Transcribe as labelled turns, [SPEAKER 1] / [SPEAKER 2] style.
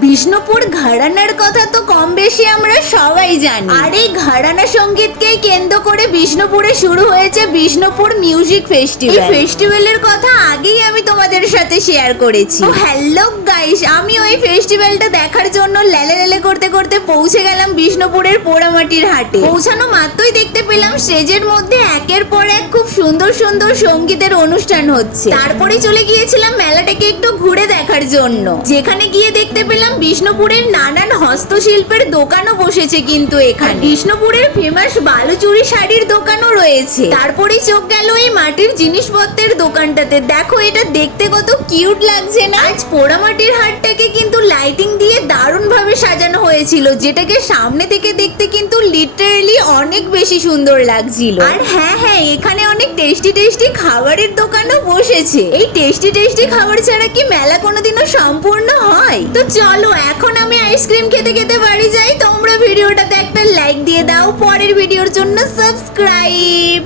[SPEAKER 1] বিষ্ণুপুর ঘরানার কথা তো কম বেশি আমরা সবাই জানি। আর এই ঘরানা সঙ্গীতকে কেন্দ্র করে বিষ্ণুপুরে শুরু হয়েছে বিষ্ণুপুর মিউজিক ফেস্টিভ্যাল। এই ফেস্টিভ্যালের কথা আগেই আমি তোমাদের সাথে শেয়ার করেছি। হ্যালো গাইস আমি ওই ফেস্টিভ্যালটা দেখার জন্য লেলে লেলে করতে করতে পৌঁছে গেলাম বিষ্ণুপুরের পোড়ামাটির হাটে। পৌঁছানো মাত্রই দেখতে পেলাম স্টেজের মধ্যে একের পর এক খুব সুন্দর সুন্দর সঙ্গীতের অনুষ্ঠান হচ্ছে। তারপরে চলে গিয়েছিলাম মেলাটাকে একটু ঘুরে দেখার জন্য। যেখানে গিয়ে দেখতে পেলাম বিষ্ণুপুরের নানান হস্তশিল্পের দোকানও বসেছে কিন্তু এখানে। বিষ্ণুপুরের ফেমাস বালুচুরি শাড়ির দোকানও রয়েছে। তারপরেই চোখ গেল এই মাটির জিনিসপত্রের দোকানটাতে। দেখো, এটা দেখতে কত কিউট লাগছে না? আজ পোড়ামাটির হাটটাকে কিন্তু লাইটিং দিয়ে দারুণ ভাবে সাজানো হয়েছিল, যেটাকে সামনে থেকে দেখতে কিন্তু লিটারালি অনেক বেশি সুন্দর লাগছিল। আর হ্যাঁ হ্যাঁ এখানে অনেক টেস্টি টেস্টি খাবারের দোকানও বসেছে। এই টেস্টি টেস্টি খাবার ছাড়া কি মেলা কোনোদিনও সম্পূর্ণ হয়? তো চলো, এখন আমি আইসক্রিম খেতে খেতে বাড়ি যাই। তোমরা ভিডিওটাতে একটা লাইক দিয়ে দাও। পরের ভিডিওর জন্য সাবস্ক্রাইব